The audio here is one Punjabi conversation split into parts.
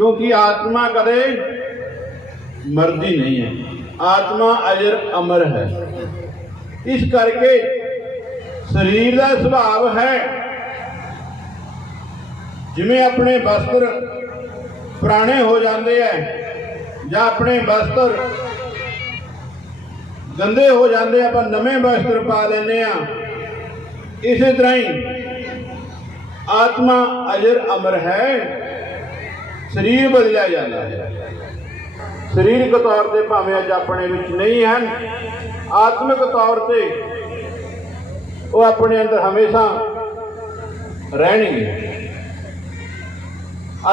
ਕਿਉਂਕਿ ਆਤਮਾ ਕਦੇ ਮਰਦੀ ਨਹੀਂ ਹੈ। ਆਤਮਾ ਅਜਰ ਅਮਰ ਹੈ। ਇਸ ਕਰਕੇ ਸਰੀਰ ਦਾ ਸੁਭਾਵ ਹੈ। ਜਿਵੇਂ ਆਪਣੇ ਵਸਤਰ ਪੁਰਾਣੇ ਹੋ ਜਾਂਦੇ ਐ ਜਾਂ ਆਪਣੇ ਵਸਤਰ ਗੰਦੇ ਹੋ ਜਾਂਦੇ ਆਪਾਂ ਨਵੇਂ ਵਸਤਰ ਪਾ ਲੈਂਦੇ ਆ। ਇਸੇ ਤਰ੍ਹਾਂ ਹੀ ਆਤਮਾ ਅਜਰ ਅਮਰ ਹੈ। ਸਰੀਰ ਬਦਲਿਆ ਜਾਂਦਾ ਹੈ। ਸਰੀਰਕ ਤੌਰ ਤੇ ਭਾਵੇਂ ਅੱਜ ਆਪਣੇ ਵਿੱਚ ਨਹੀਂ ਹਨ, ਆਤਮਿਕ ਤੌਰ ਤੇ ਉਹ ਆਪਣੇ ਅੰਦਰ ਹਮੇਸ਼ਾ ਰਹਿਣਗੇ।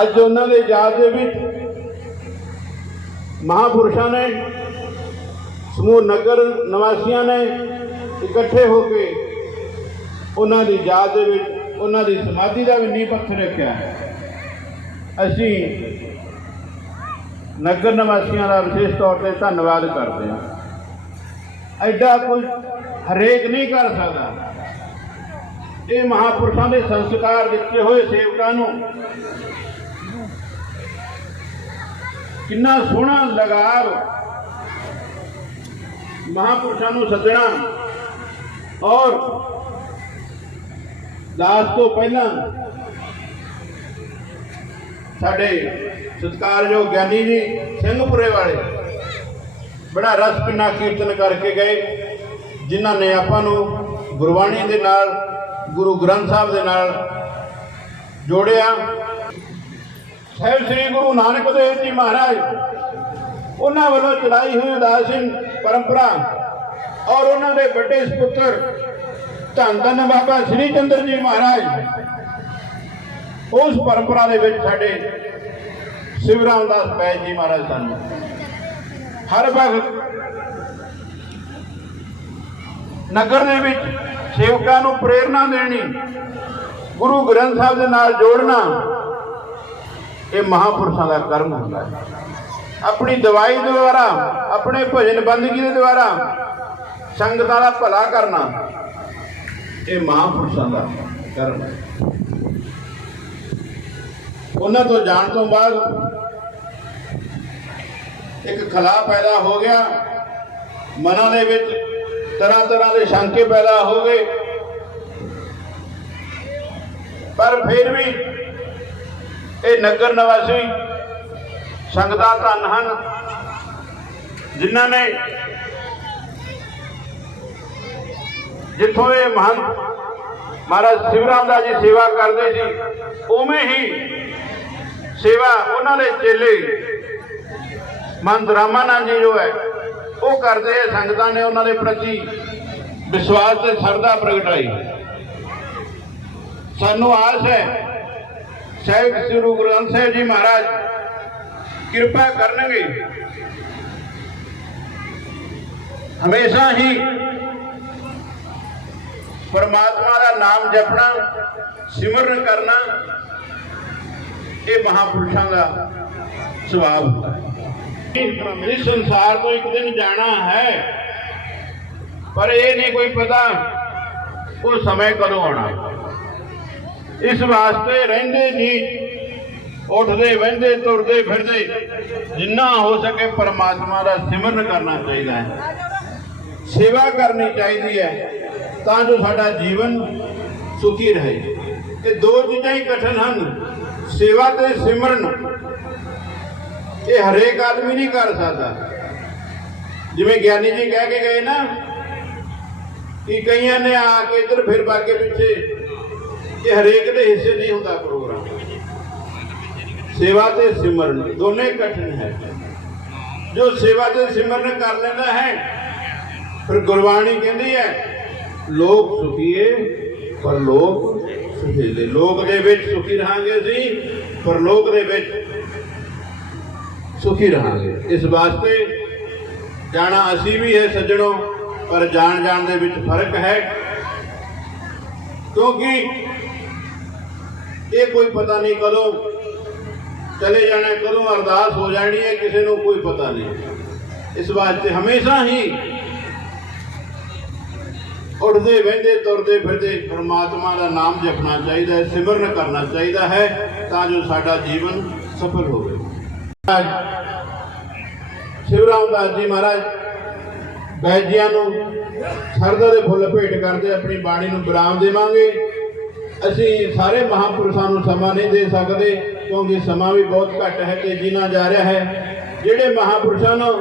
ਅੱਜ ਉਹਨਾਂ ਦੇ ਯਾਦ ਦੇ ਵਿੱਚ ਮਹਾਪੁਰਸ਼ਾਂ ਨੇ, ਸਮੂਹ ਨਗਰ ਨਿਵਾਸੀਆਂ ਨੇ ਇਕੱਠੇ ਹੋ ਕੇ ਉਹਨਾਂ ਦੀ ਯਾਦ ਦੇ ਵਿੱਚ, ਉਹਨਾਂ ਦੀ ਸਮਾਧੀ ਦਾ ਵੀ ਨੀਂਹ ਪੱਥਰ ਰੱਖਿਆ ਹੈ। ਅਸੀਂ ਨਗਰ ਨਿਵਾਸੀਆਂ ਦਾ ਵਿਸ਼ੇਸ਼ ਤੌਰ ਤੇ ਧੰਨਵਾਦ ਕਰਦੇ ਹਾਂ। ਐਡਾ ਕੁਝ ਹਰੇਕ ਨਹੀਂ ਕਰ ਸਕਦਾ। ਇਹ ਮਹਾਪੁਰਸ਼ਾਂ ਦੇ ਸੰਸਕਾਰ ਦਿੱਤੇ ਹੋਏ ਸੇਵਕਾਂ ਨੂੰ ਕਿੰਨਾ ਸੋਹਣਾ ਲਗਾਵ ਮਹਾਪੁਰਸ਼ਾਂ ਨੂੰ ਸੱਦਣਾ ਔਰ ਦਾਸ ਤੋਂ ਪਹਿਲਾਂ ਸਾਡੇ ਸਤਿਕਾਰਯੋਗ ਗਿਆਨੀ ਜੀ, ਸਿੰਘਪੁਰੇ ਵਾਲੇ। ਬੜਾ ਰਸ ਪਿੰਨਾ ਕੀਰਤਨ ਕਰਕੇ ਗਏ, ਜਿਨ੍ਹਾਂ ਨੇ ਆਪਾਂ ਨੂੰ ਗੁਰਬਾਣੀ ਦੇ ਨਾਲ, ਗੁਰੂ ਗ੍ਰੰਥ ਸਾਹਿਬ ਦੇ ਨਾਲ ਜੋੜਿਆ। ਸਾਹਿਬ ਸ੍ਰੀ ਗੁਰੂ ਨਾਨਕ ਦੇਵ ਜੀ ਮਹਾਰਾਜ, ਉਹਨਾਂ ਵੱਲੋਂ ਚਲਾਈ ਹੋਈ ਉਦਾਸੀਨ ਪਰੰਪਰਾ ਔਰ ਉਹਨਾਂ ਦੇ ਵੱਡੇ ਸੁਪੁੱਤਰ ਧੰਨ ਧੰਨ ਬਾਬਾ ਸ੍ਰੀ ਚੰਦਰ ਜੀ ਮਹਾਰਾਜ ਉਸ ਪਰੰਪਰਾ ਦੇ ਵਿੱਚ ਸਾਡੇ ਸਿਵ ਰਾਮਦਾਸ ਪੈਜ ਜੀ ਮਹਾਰਾਜ ਸਾਨੂੰ ਹਰ ਵਕਤ ਨਗਰ ਦੇ ਵਿੱਚ ਸੇਵਕਾਂ ਨੂੰ ਪ੍ਰੇਰਣਾ ਦੇਣੀ, ਗੁਰੂ ਗ੍ਰੰਥ ਸਾਹਿਬ ਦੇ ਨਾਲ ਜੋੜਨਾ, ਇਹ ਮਹਾਪੁਰਸ਼ਾਂ ਦਾ ਕਰਮ ਹੁੰਦਾ ਹੈ। ਆਪਣੀ ਦਵਾਈ ਦੁਆਰਾ, ਆਪਣੇ ਭਜਨ ਬੰਦਗੀ ਦੇ ਦੁਆਰਾ, ਸੰਗਤਾਂ ਦਾ ਭਲਾ ਕਰਨਾ, ਇਹ ਮਹਾਪੁਰਸ਼ਾਂ ਦਾ ਕਰਮ ਹੈ। ਉਹਨਾਂ ਤੋਂ ਜਾਣ ਤੋਂ ਬਾਅਦ ਇੱਕ ਖਲਾ ਪੈਦਾ ਹੋ ਗਿਆ। ਮਨਾਂ ਦੇ ਵਿੱਚ ਤਰ੍ਹਾਂ ਤਰ੍ਹਾਂ ਦੇ ਸ਼ੰਕੇ ਪੈਦਾ ਹੋ ਗਏ। ਪਰ ਫਿਰ ਵੀ ਇਹ ਨਗਰ ਨਿਵਾਸੀ ਸੰਗਤਾਂ ਧੰਨ ਹਨ, ਜਿਨ੍ਹਾਂ ਨੇ ਜਿੱਥੋਂ ਇਹ ਮਹੰਤ ਮਹਾਰਾਜ ਸਿਵਰਾਮ ਦਾ ਜੀ ਸੇਵਾ ਕਰਦੇ ਸੀ ਉਵੇਂ ਹੀ ਸੇਵਾ ਉਹਨਾਂ ਦੇ ਚੇਲੇ ਮਹੰਤ ਰਾਮਾਨੰਦ ਜੀ ਜੋ ਹੈ, ਉਹ ਕਰਦੇ ਸੰਗਤਾਂ ਨੇ ਉਹਨਾਂ ਦੇ ਪ੍ਰਤੀ ਵਿਸ਼ਵਾਸ ਤੇ ਸਰਦਾ ਪ੍ਰਗਟਾਈ ਸਾਨੂੰ ਆਸ ਹੈ, ਸਾਹਿਬ ਸ੍ਰੀ ਗੁਰੂ ਗ੍ਰੰਥ ਸਾਹਿਬ ਜੀ ਮਹਾਰਾਜ ਕਿਰਪਾ ਕਰਨਗੇ। ਹਮੇਸ਼ਾ ਹੀ ਪਰਮਾਤਮਾ ਦਾ ਨਾਮ ਜਪਣਾ, ਸਿਮਰਨ ਕਰਨਾ, ਇਹ ਮਹਾਪੁਰਸ਼ਾਂ ਦਾ ਸੁਭਾਅ ਹੁੰਦਾ ਹੈ। ਇਸ ਸੰਸਾਰ ਤੋਂ ਇੱਕ ਦਿਨ ਜਾਣਾ ਹੈ, ਪਰ ਇਹ ਨਹੀਂ ਕੋਈ ਪਤਾ ਉਹ ਸਮੇਂ ਕਦੋਂ ਆਉਣਾ। ਇਸ ਵਾਸਤੇ ਰਹਿੰਦੇ ਨਹੀਂ, ਉੱਠਦੇ, ਵਹਿੰਦੇ, ਤੁਰਦੇ ਫਿਰਦੇ, ਜਿੰਨਾ ਹੋ ਸਕੇ ਪਰਮਾਤਮਾ ਦਾ ਸਿਮਰਨ ਕਰਨਾ ਚਾਹੀਦਾ ਹੈ। ਸੇਵਾ ਕਰਨੀ ਚਾਹੀਦੀ ਹੈ। ਤਾਂ ਜੋ ਸਾਡਾ ਜੀਵਨ ਸੁਖੀ ਰਹੇ। ਇਹ ਦੋ ਚੀਜ਼ਾਂ ਹੀ ਕਠਨ ਹਨ। ਸੇਵਾ ਤੇ ਸਿਮਰਨ। ਇਹ ਹਰੇਕ ਆਦਮੀ ਨਹੀਂ ਕਰ ਸਕਦਾ। ਜਿਵੇਂ ਗਿਆਨੀ ਜੀ ਕਹਿ ਕੇ ਗਏ ਨਾ ਕਿ ਕਈਆਂ ਨੇ ਆ ਕੇ ਇੱਧਰ ਫਿਰ ਬਾਗੇ ਪਿੱਛੇ ਇਹ ਹਰੇਕ ਦੇ ਹਿੱਸੇ ਨਹੀਂ ਹੁੰਦਾ ਪ੍ਰੋਗਰਾਮ। ਸੇਵਾ ਤੇ ਸਿਮਰਨ, ਦੋਨੇ ਕਠਿਨ ਹੈ। ਜੋ ਸੇਵਾ ਤੇ ਸਿਮਰਨ ਕਰ ਲੈਂਦਾ ਹੈ, ਫਿਰ ਗੁਰਬਾਣੀ ਕਹਿੰਦੀ ਹੈ ਲੋਕ ਸੁਖੀਏ, ਪਰ ਲੋਕ ਸੁਖੀਲੇ। ਲੋਕ ਦੇ ਵਿੱਚ ਸੁਖੀ ਰਹਾਂਗੇ ਅਸੀਂ, ਪਰ ਲੋਕ ਦੇ ਵਿੱਚ ਸੁਖੀ ਰਹਾਂਗੇ। ਇਸ ਵਾਸਤੇ ਜਾਣਾ ਅਸੀਂ ਵੀ ਹੈ ਸੱਜਣੋ, ਪਰ ਜਾਣ ਜਾਣ ਦੇ ਵਿੱਚ ਫ਼ਰਕ ਹੈ। ਕਿਉਂਕਿ ਇਹ ਕੋਈ ਪਤਾ ਨਹੀਂ ਕਦੋਂ ਚਲੇ ਜਾਣਾ, ਕਦੋਂ ਅਰਦਾਸ ਹੋ ਜਾਣੀ ਹੈ, ਕਿਸੇ ਨੂੰ ਕੋਈ ਪਤਾ ਨਹੀਂ। ਇਸ ਵਾਸਤੇ ਹਮੇਸ਼ਾ ਹੀ ਉੱਠਦੇ ਬਹਿੰਦੇ ਤੁਰਦੇ ਫਿਰਦੇ ਪਰਮਾਤਮਾ ਦਾ ਨਾਮ ਜਪਣਾ ਚਾਹੀਦਾ ਹੈ, ਸਿਮਰਨ ਕਰਨਾ ਚਾਹੀਦਾ ਹੈ ਤਾਂ ਜੋ ਸਾਡਾ ਜੀਵਨ ਸਫਲ ਹੋਵੇ। ਸ਼ਿਵਰਾਮ ਦਾਸ ਜੀ ਮਹਾਰਾਜ, ਬੈਜੀਆਂ ਨੂੰ ਸਰਦਾ ਦੇ ਫੁੱਲ ਭੇਟ ਕਰਦੇ, ਆਪਣੀ ਬਾਣੀ ਨੂੰ ਵਿਰਾਮ ਦੇਵਾਂਗੇ। ਅਸੀਂ ਸਾਰੇ ਮਹਾਪੁਰਸ਼ਾਂ ਨੂੰ ਸਮਾਂ ਨਹੀਂ ਦੇ ਸਕਦੇ, ਕਿਉਂਕਿ ਸਮਾਂ ਵੀ ਬਹੁਤ ਘੱਟ ਹੈ ਤੇ ਜੀਣਾ ਜਾ ਰਿਹਾ ਹੈ। ਜਿਹੜੇ ਮਹਾਪੁਰਸ਼ਾਂ ਨੂੰ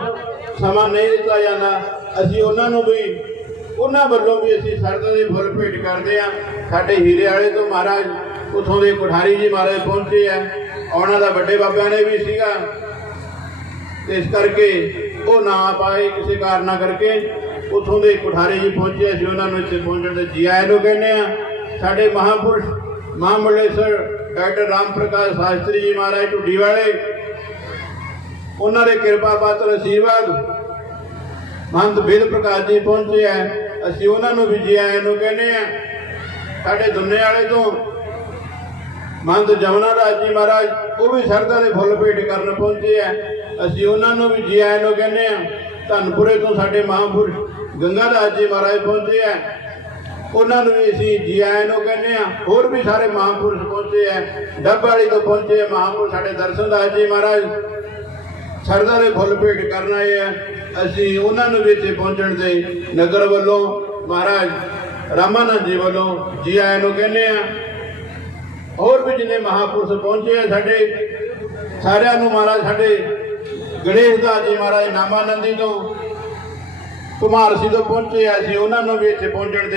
ਸਮਾਂ ਨਹੀਂ ਦਿੱਤਾ ਜਾਂਦਾ, ਅਸੀਂ ਉਹਨਾਂ ਨੂੰ ਵੀ ਉਹਨਾਂ ਵੱਲੋਂ ਵੀ ਅਸੀਂ ਸਰਦਾਂ ਦੇ ਫੁੱਲ ਭੇਟ ਕਰਦੇ ਆ ਸਾਡੇ ਹੀਰੇ ਵਾਲੇ ਤੋਂ ਮਹਾਰਾਜ ਉਥੋਂ ਦੇ ਕੋਠਾਰੀ ਜੀ ਮਹਾਰਾਜ ਪਹੁੰਚੇ ਆ। ਉਹਨਾਂ ਦਾ ਵੱਡੇ ਬਾਬਿਆਂ ਨੇ ਵੀ ਸੀਗਾ। ਇਸ ਕਰਕੇ ਉਹ ਨਾ ਪਾਏ ਕਿਸੇ ਕਾਰਨਾ ਕਰਕੇ ਉਥੋਂ ਦੇ ਕੋਠਾਰੀ ਜੀ ਪਹੁੰਚੇ ਅਸੀਂ ਉਹਨਾਂ ਨੂੰ ਇੱਥੇ ਪਹੁੰਚਣ ਦੇ ਜੀ ਆਇਆਂ ਨੂੰ ਕਹਿੰਦੇ ਆ ਸਾਡੇ ਮਹਾਪੁਰਸ਼ ਮਹਾਮੰਡਲੇਸ਼ਵਰ ਡਾਕਟਰ ਰਾਮ ਪ੍ਰਕਾਸ਼ ਸ਼ਾਸਤਰੀ ਜੀ ਮਹਾਰਾਜ ਢੁੱਡੀ ਵਾਲੇ, ਉਹਨਾਂ ਦੇ ਕਿਰਪਾ ਪਾਤਰ ਆਸ਼ੀਰਵਾਦ ਮੰਤ ਬੇਦ ਪ੍ਰਕਾਸ਼ ਜੀ ਪਹੁੰਚੇ ਆ। ਅਸੀਂ ਉਹਨਾਂ ਨੂੰ ਵੀ ਜੀ ਆਇਆਂ ਨੂੰ ਕਹਿੰਦੇ ਆ ਸਾਡੇ ਦੁੰਨੇ ਵਾਲੇ ਤੋਂ ਮਹੰਤ ਜਮਨਾ ਰਾਜ ਜੀ ਮਹਾਰਾਜ, ਉਹ ਵੀ ਸਰਦਾ ਦੇ ਫੁੱਲ ਭੇਟ ਕਰਨ ਪਹੁੰਚੇ ਆ। ਅਸੀਂ ਉਹਨਾਂ ਨੂੰ ਵੀ ਜੀ ਆਇਆਂ ਨੂੰ ਕਹਿੰਦੇ ਆ ਧੰਨਪੁਰੇ ਤੋਂ ਸਾਡੇ ਮਹਾਂਪੁਰਸ਼ ਗੰਗਾ ਦਾਸ ਜੀ ਮਹਾਰਾਜ ਪਹੁੰਚੇ ਆ। ਉਹਨਾਂ ਨੂੰ ਵੀ ਅਸੀਂ ਜੀ ਆਇਆਂ ਨੂੰ ਕਹਿੰਦੇ ਆ ਹੋਰ ਵੀ ਸਾਰੇ ਮਹਾਂਪੁਰਸ਼ ਪਹੁੰਚੇ ਆ। ਡੱਬ ਵਾਲੀ ਤੋਂ ਪਹੁੰਚੇ ਆ ਮਹਾਂਪੁਰਸ਼ ਸਾਡੇ ਦਰਸ਼ਨ ਦਾਸ ਜੀ ਮਹਾਰਾਜ। ਸਰਦਾ ਦੇ ਫੁੱਲ ਭੇਟ ਕਰਨ ਆਏ ਆ। ਅਸੀਂ ਉਹਨਾਂ ਨੂੰ ਵੀ ਇੱਥੇ ਪਹੁੰਚਣ ਦੇ ਨਗਰ ਵੱਲੋਂ ਮਹਾਰਾਜ ਰਾਮਾਨੰਦ ਜੀ ਵੱਲੋਂ ਜੀ ਆਇਆਂ ਨੂੰ ਕਹਿੰਦੇ ਆ ਹੋਰ ਵੀ ਜਿੰਨੇ ਮਹਾਪੁਰਸ਼ ਪਹੁੰਚੇ ਆ ਸਾਡੇ, ਸਾਰਿਆਂ ਨੂੰ ਮਹਾਰਾਜ ਸਾਡੇ ਗਣੇਸ਼ ਦਾ ਜੀ ਮਹਾਰਾਜ ਨਾਮਾਨੰਦੀ ਤੋਂ ਕੁਮਾਰ ਸੀ ਤੋਂ ਪਹੁੰਚੇ ਆ। ਸੀ ਉਹਨਾਂ ਨੂੰ ਵੀ ਇੱਥੇ ਪਹੁੰਚਣ ਦੇ